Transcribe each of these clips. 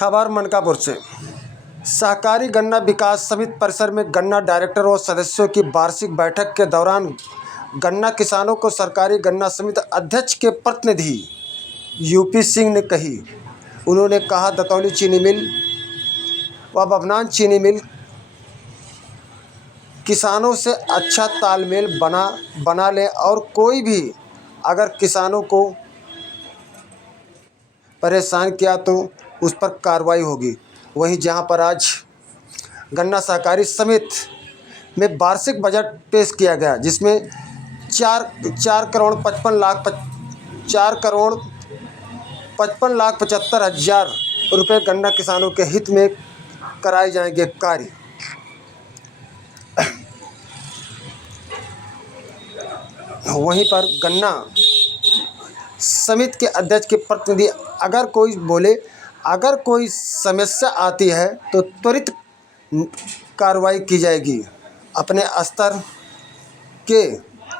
खबर मनकापुर से। सहकारी गन्ना विकास समिति परिसर में गन्ना डायरेक्टर और सदस्यों की वार्षिक बैठक के दौरान गन्ना किसानों को सहकारी गन्ना समिति अध्यक्ष के प्रतिनिधि यूपी सिंह ने कही। उन्होंने कहा, दतौली चीनी मिल व बभनान चीनी मिल किसानों से अच्छा तालमेल बना लें और कोई भी अगर किसानों को परेशान किया तो उस पर कार्रवाई होगी। वहीं जहां पर आज गन्ना सहकारी समिति में वार्षिक बजट पेश किया गया, जिसमें 4,55,75,000 रुपये गन्ना किसानों के हित में कराए जाएंगे कार्य। वहीं पर गन्ना समिति के अध्यक्ष के प्रतिनिधि अगर कोई समस्या आती है तो त्वरित कार्रवाई की जाएगी। अपने स्तर के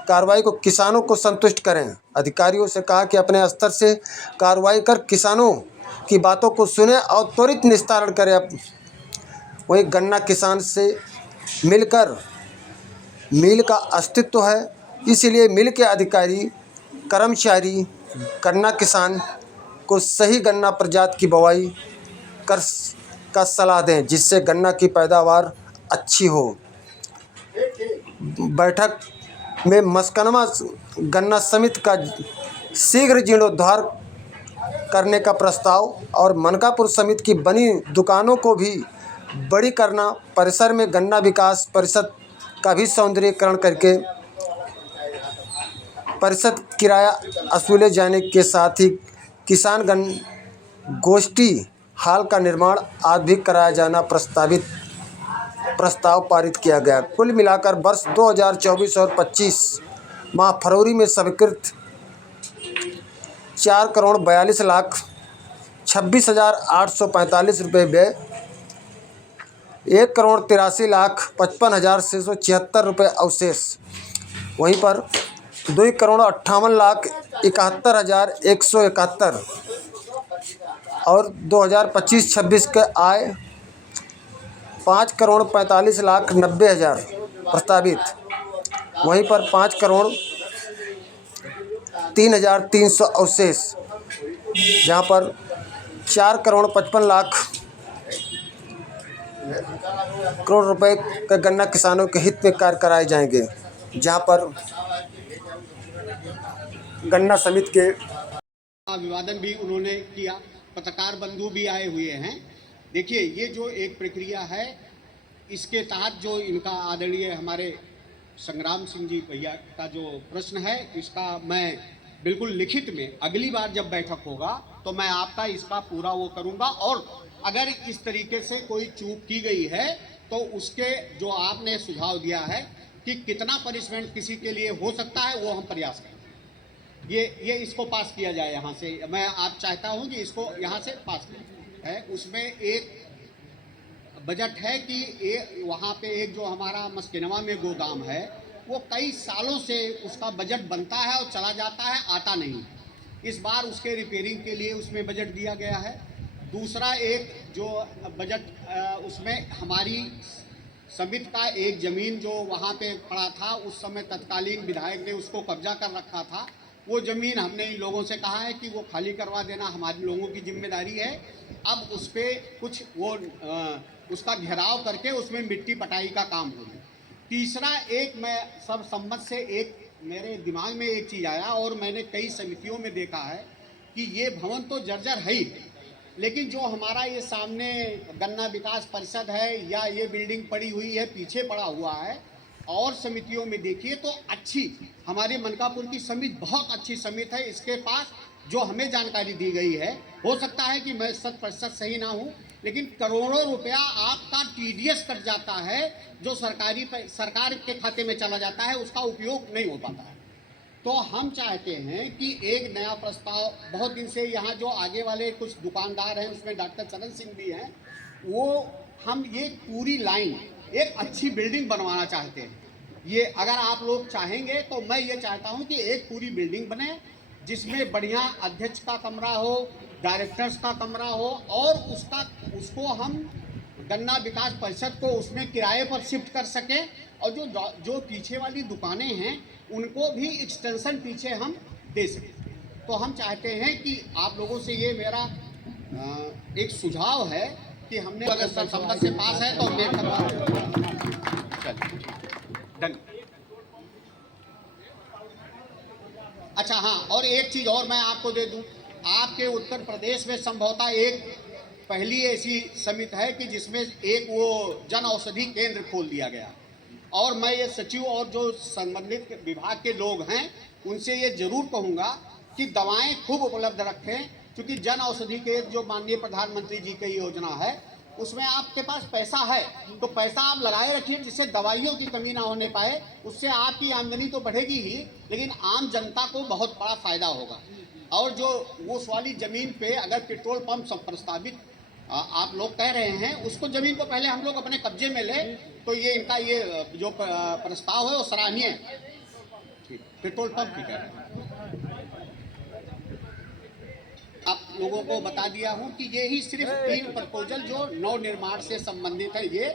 कार्रवाई को किसानों को संतुष्ट करें। अधिकारियों से कहा कि अपने स्तर से कार्रवाई कर किसानों की बातों को सुने और त्वरित निस्तारण करें। वहीं गन्ना किसान से मिलकर मिल का अस्तित्व है, इसलिए मिल के अधिकारी कर्मचारी गन्ना किसान को सही गन्ना प्रजाति की बुवाई का सलाह दें, जिससे गन्ना की पैदावार अच्छी हो। बैठक में मस्कनमा गन्ना समिति का शीघ्र जीर्णोद्धार करने का प्रस्ताव और मनकापुर समिति की बनी दुकानों को भी बड़ी करना, परिसर में गन्ना विकास परिषद का भी सौंदर्यीकरण करके परिषद किराया वसूले जाने के साथ ही किसान गोष्ठी हाल का निर्माण आदि भी कराया जाना प्रस्ताव पारित किया गया। कुल मिलाकर वर्ष 2024 और 25 माह फरवरी में स्वीकृत 4,42,26,845 रुपये व्यय, 1,83,55,676 रुपये अवशेष। वहीं पर 2,58,71,171 और 2025-26 के आय 5,45,90,000 प्रस्तावित। वहीं पर 5,03,300 अवशेष, जहां पर 4,55,00,000 करोड़ रुपए के गन्ना किसानों के हित में कार्य कराए जाएंगे। जहां पर गन्ना समिति के अभिवादन भी उन्होंने किया। पत्रकार बंधु भी आए हुए हैं। देखिए, ये जो एक प्रक्रिया है, इसके तहत जो इनका आदरणीय हमारे संग्राम सिंह जी भैया का जो प्रश्न है, इसका मैं बिल्कुल लिखित में अगली बार जब बैठक होगा तो मैं आपका इसका पूरा वो करूंगा। और अगर इस तरीके से कोई चूक की गई है तो उसके जो आपने सुझाव दिया है कि कितना पनिशमेंट किसी के लिए हो सकता है, वो हम प्रयास करें। ये इसको पास किया जाए यहाँ से। मैं आप चाहता हूँ कि इसको यहाँ से पास किया है। उसमें एक बजट है कि वहाँ पे एक जो हमारा मस्किनवा में गोदाम है, वो कई सालों से उसका बजट बनता है और चला जाता है, आता नहीं। इस बार उसके रिपेयरिंग के लिए उसमें बजट दिया गया है। दूसरा एक जो बजट उसमें हमारी समिति का एक ज़मीन जो वहाँ पे पड़ा था, उस समय तत्कालीन विधायक ने उसको कब्जा कर रखा था। वो ज़मीन हमने इन लोगों से कहा है कि वो खाली करवा देना हमारे लोगों की जिम्मेदारी है। अब उस पर कुछ वो उसका घेराव करके उसमें मिट्टी पटाई का काम होगी। तीसरा एक मैं सब सम्मत से एक मेरे दिमाग में एक चीज़ आया और मैंने कई समितियों में देखा है कि ये भवन तो जर्जर है ही, लेकिन जो हमारा ये सामने गन्ना विकास परिषद है या ये बिल्डिंग पड़ी हुई है, पीछे पड़ा हुआ है, और समितियों में देखिए तो अच्छी हमारे मनकापुर की समिति बहुत अच्छी समिति है। इसके पास जो हमें जानकारी दी गई है, हो सकता है कि मैं 100% सही ना हूँ, लेकिन करोड़ों रुपया आपका TDS कट जाता है, जो सरकार के खाते में चला जाता है, उसका उपयोग नहीं हो पाता है। तो हम चाहते हैं कि एक नया प्रस्ताव, बहुत दिन से यहाँ जो आगे वाले कुछ दुकानदार हैं, उसमें डॉक्टर चरण सिंह भी हैं, वो हम ये पूरी लाइन एक अच्छी बिल्डिंग बनवाना चाहते हैं। ये अगर आप लोग चाहेंगे तो मैं ये चाहता हूँ कि एक पूरी बिल्डिंग बने, जिसमें बढ़िया अध्यक्ष का कमरा हो, डायरेक्टर्स का कमरा हो और उसको हम गन्ना विकास परिषद को उसमें किराए पर शिफ्ट कर सकें, और जो पीछे वाली दुकानें हैं उनको भी एक्सटेंशन पीछे हम दे सकें। तो हम चाहते हैं कि आप लोगों से ये मेरा एक सुझाव है कि हमने अगर सर्वसम्मति से पास है तो हम देख डन। अच्छा हाँ, और एक चीज़ और मैं आपको दे दूं, आपके उत्तर प्रदेश में संभवतः एक पहली ऐसी समिति है कि जिसमें एक वो जन औषधि केंद्र खोल दिया गया, और मैं ये सचिव और जो संबंधित विभाग के लोग हैं उनसे ये जरूर कहूँगा कि दवाएं खूब उपलब्ध रखें, क्योंकि जन औषधि के जो माननीय प्रधानमंत्री जी की योजना है उसमें आपके पास पैसा है तो पैसा आप लगाए रखिए, जिससे दवाइयों की कमी ना होने पाए। उससे आपकी आमदनी तो बढ़ेगी ही, लेकिन आम जनता को बहुत बड़ा फायदा होगा। और जो उस वाली ज़मीन पे अगर पेट्रोल पंप सब प्रस्तावित आप लोग कह रहे हैं, उसको ज़मीन को पहले हम लोग अपने कब्जे में ले, तो ये इनका ये जो प्रस्ताव है वो सराहनीय है। पेट्रोल पंप की कह रहे हैं, आप लोगों को बता दिया हूं कि ये ही सिर्फ 3 प्रपोजल जो नव निर्माण से संबंधित है ये,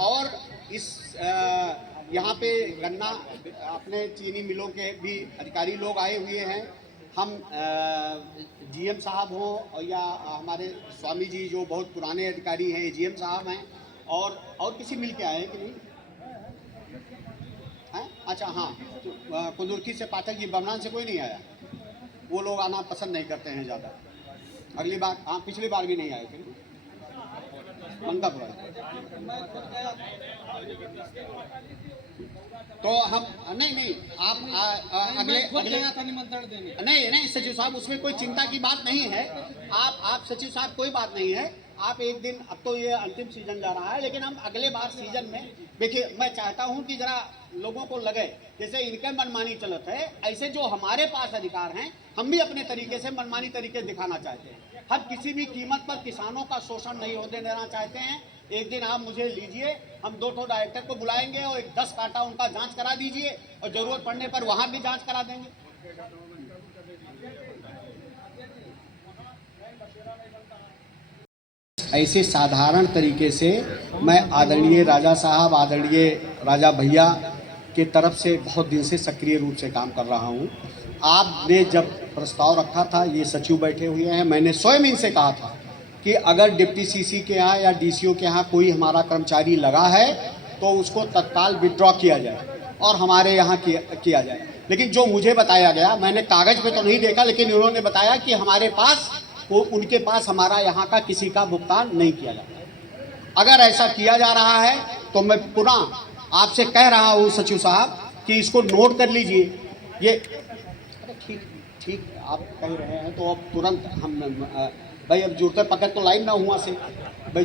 और इस यहाँ पे गन्ना अपने चीनी मिलों के भी अधिकारी लोग आए हुए हैं। हम जीएम साहब हों या हमारे स्वामी जी जो बहुत पुराने अधिकारी हैं, जीएम साहब हैं, और किसी मिल के आए हैं कि नहीं हैं? अच्छा हाँ, तो कुंदुर्की से पाठक जी, बमनान से कोई नहीं आया, वो लोग आना पसंद नहीं करते हैं ज़्यादा। अगली बार, हाँ पिछली बार भी नहीं आए थे मंदापुरा। तो हम नहीं आप अगले निमंत्रण देने नहीं सचिव साहब, उसमें कोई चिंता की बात नहीं है। आप सचिव साहब कोई बात नहीं है, आप एक दिन, अब तो ये अंतिम सीजन जा रहा है, लेकिन हम अगले बार सीजन में देखिए, मैं चाहता हूं कि जरा लोगों को लगे जैसे इनके मनमानी चलत है, ऐसे जो हमारे पास अधिकार हैं हम भी अपने तरीके से मनमानी तरीके दिखाना चाहते हैं। हम किसी भी कीमत पर किसानों का शोषण नहीं होने देना चाहते हैं। एक दिन आप मुझे लीजिए, हम 2 डायरेक्टर को बुलाएंगे और 10 कांटा उनका जांच करा दीजिए, और जरूरत पड़ने पर वहां भी जांच करा देंगे। ऐसे साधारण तरीके से मैं आदरणीय राजा साहब, आदरणीय राजा भैया के तरफ से बहुत दिन से सक्रिय रूप से काम कर रहा हूँ। आपने जब प्रस्ताव रखा था, ये सचिव बैठे हुए हैं, मैंने स्वयं इनसे कहा था कि अगर डिप्टी सीसी के यहाँ या डीसीओ के यहाँ कोई हमारा कर्मचारी लगा है तो उसको तत्काल विड्रॉ किया जाए और हमारे यहाँ किया जाए। लेकिन जो मुझे बताया गया, मैंने कागज़ पे तो नहीं देखा, लेकिन उन्होंने बताया कि हमारे पास उनके पास हमारा यहाँ का किसी का भुगतान नहीं किया जाता। अगर ऐसा किया जा रहा है तो मैं पुनः आपसे कह रहा हूँ सचिव साहब कि इसको नोट कर लीजिए। ये ठीक आप कह रहे हैं तो अब तुरंत हम भाई, अब जुड़ते पकड़ तो लाइन ना हुआ से भाई।